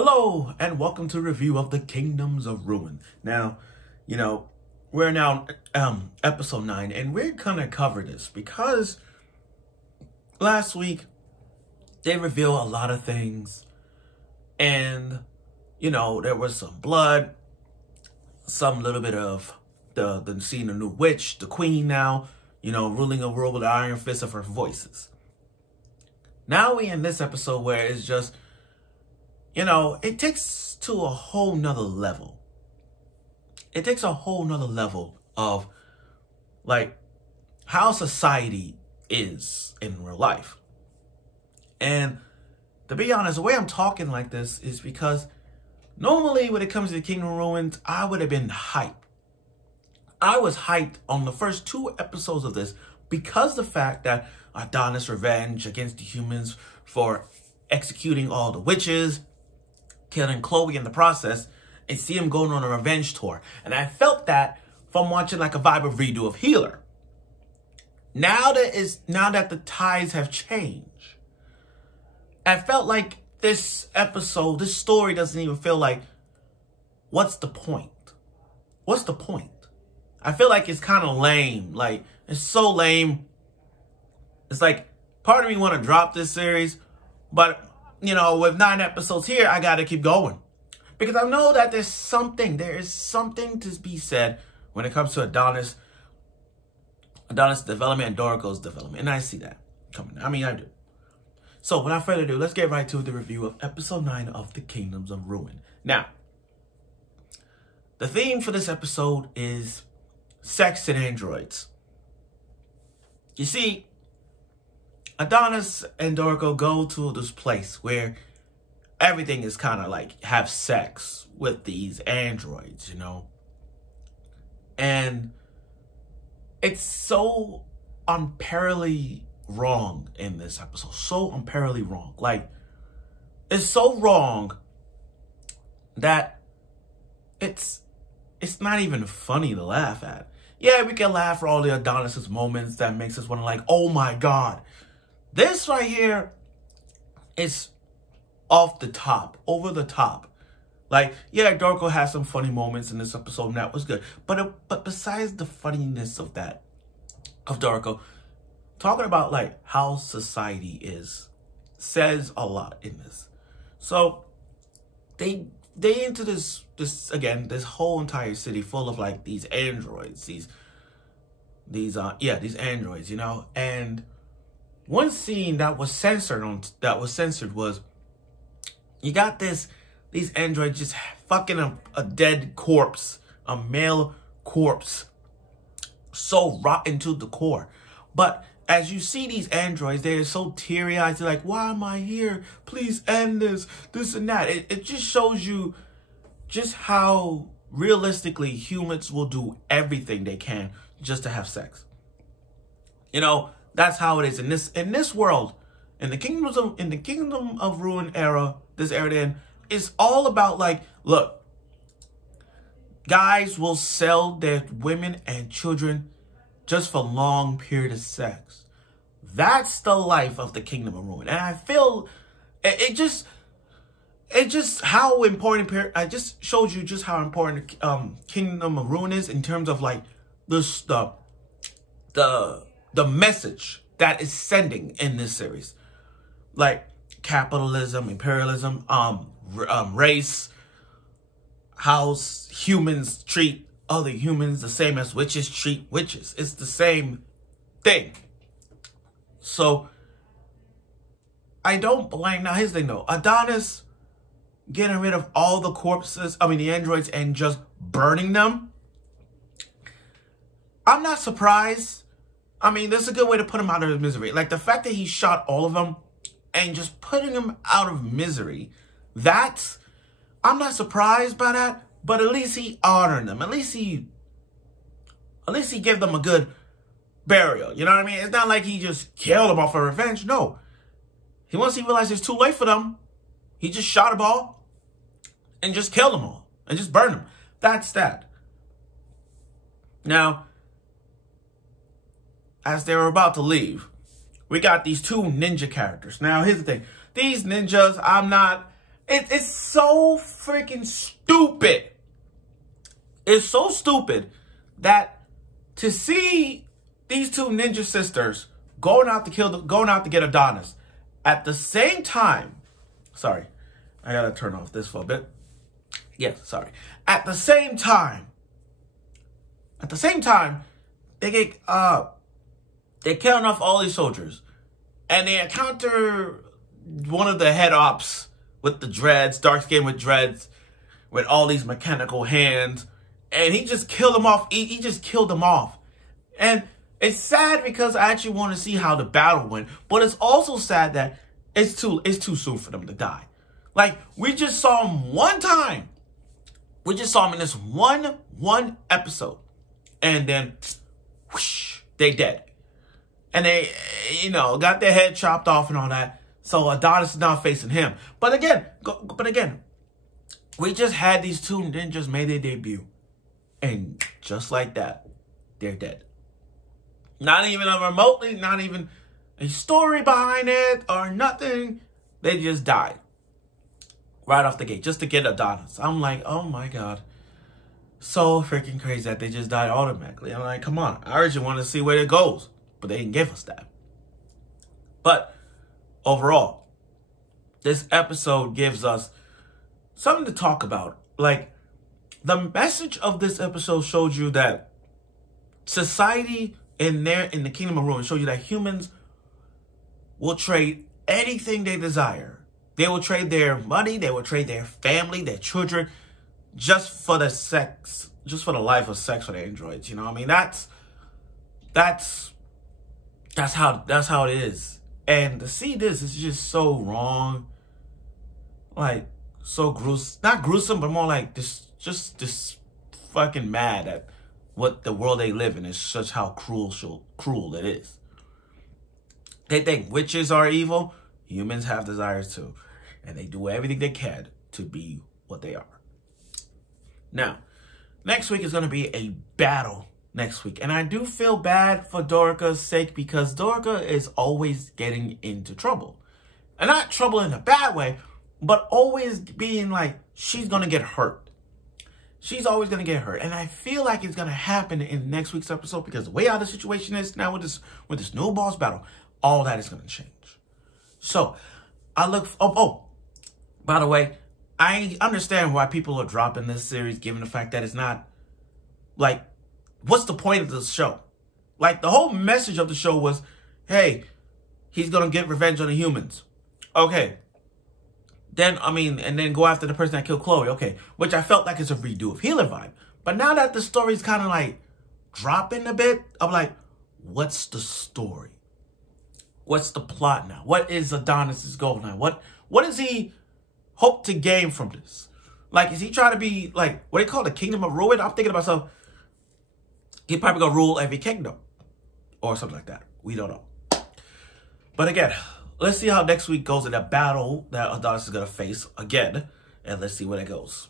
Hello, and welcome to a review of the Kingdoms of Ruin. Now, we're now episode 9, and we're gonna cover this because last week they revealed a lot of things, and there was some blood, some little bit of the seeing a new witch, the queen now, ruling a world with the iron fist of her voices. Now we in this episode where it's just it takes to a whole nother level. It takes a whole nother level of how society is in real life. And to be honest, the way I'm talking like this is because normally when it comes to the Kingdom of Ruins, I would have been hyped. I was hyped on the first 2 episodes of this because the fact that Adonis' revenge against the humans for executing all the witches, killing Chloe in the process, and see him going on a revenge tour. And I felt that from watching a vibe redo of Healer. Now that the tides have changed, I felt like this episode, this story doesn't even feel like, what's the point? What's the point? I feel like it's kind of lame. It's so lame. It's part of me want to drop this series, but with 9 episodes here, I got to keep going. Because I know that there is something to be said when it comes to Adonis' development and Dorgo's development. And I see that coming. I do. So without further ado, let's get right to the review of episode 9 of the Kingdoms of Ruin. Now, the theme for this episode is sex and androids. You see, Adonis and Dorgo go to this place where everything is kind of have sex with these androids, And it's so unparalleled wrong in this episode. So unparalleled wrong. It's so wrong that it's not even funny to laugh at. Yeah, we can laugh for all the Adonis' moments that makes us want to oh my God. This right here is off the top, over the top. Yeah, Dorgo has some funny moments in this episode, and that was good. But besides the funniness of that, of Dorgo, talking about how society is, says a lot in this. So they into this whole entire city full of these androids, these androids, and one scene that was censored was you got these androids just fucking a dead corpse, a male corpse, so rotten to the core. But as you see these androids, they're so teary-eyed. They're why am I here? Please end this and that. It just shows you just how realistically humans will do everything they can just to have sex. That's how it is in this world, in the Kingdom of Ruin era. This era then is all about look, guys will sell their women and children just for long period of sex. That's the life of the Kingdom of Ruin, and I feel it just how important. I just showed you just how important Kingdom of Ruin is in terms of this the message that is sending in this series, capitalism, imperialism, race, how humans treat other humans the same as witches treat witches. It's the same thing. So I don't blame. Now here's the thing though, Adonis getting rid of all the corpses, the androids, and just burning them, I'm not surprised. That's a good way to put him out of his misery. The fact that he shot all of them and just putting him out of misery, I'm not surprised by that, but at least he honored them. At least he gave them a good burial. You know what I mean? It's not like he just killed them off for revenge. No. Once he realized it's too late for them, he just shot them all and just killed them all and just burned them. That's that. Now, as they were about to leave, we got these 2 ninja characters. Now, here's the thing. These ninjas, I'm not It's so freaking stupid. It's so stupid that to see these two ninja sisters going out to get Adonis at the same time. Sorry, I gotta turn off this for a bit. Yes, sorry. At the same time, they get they're killing off all these soldiers, and they encounter one of the head ops with the dreads, dark skin with dreads, with all these mechanical hands, and he just killed them off. He just killed them off, and it's sad because I actually want to see how the battle went, but it's also sad that it's too soon for them to die. Like, we just saw him one time. We just saw him in this one episode, and then whoosh, they dead. And they, got their head chopped off and all that. So Adonis is not facing him. But again, we just had these two ninjas made their debut. And just like that, they're dead. Not even not even a story behind it or nothing. They just died. Right off the gate, just to get Adonis. I'm like, oh my God. So freaking crazy that they just died automatically. I'm like, come on. I urgently want to see where it goes. But they didn't give us that. But overall, this episode gives us something to talk about. Like, the message of this episode showed you that society in the Kingdom of Ruin showed you that humans will trade anything they desire. They will trade their money, they will trade their family, their children, just for the sex, just for the life of sex for their androids. You know what I mean? That's how it is. And to see this is just so wrong. Like, so gruesome. Not gruesome, but more like just fucking mad at what the world they live in is, such how cruel it is. They think witches are evil. Humans have desires too. And they do everything they can to be what they are. Now, next week is going to be a battle next week. And I do feel bad for Dorica's sake because Dorica is always getting into trouble. And not trouble in a bad way, but always being like, she's going to get hurt. She's always going to get hurt. And I feel like it's going to happen in next week's episode because the way how the situation is now with this new boss battle, all that is going to change. So, by the way, I understand why people are dropping this series given the fact that it's not, like, what's the point of this show? Like, the whole message of the show was, hey, he's going to get revenge on the humans. Okay. And then go after the person that killed Chloe. Okay. Which I felt like it's a redo of Healer vibe. But now that the story's kind of like dropping a bit, I'm like, what's the story? What's the plot now? What is Adonis's goal now? What does he hope to gain from this? Like, is he trying to be like, what they call the Kingdom of Ruin? I'm thinking to myself, he's probably going to rule every kingdom. Or something like that. We don't know. But again, let's see how next week goes in a battle that Adonis is going to face again. And let's see where it goes.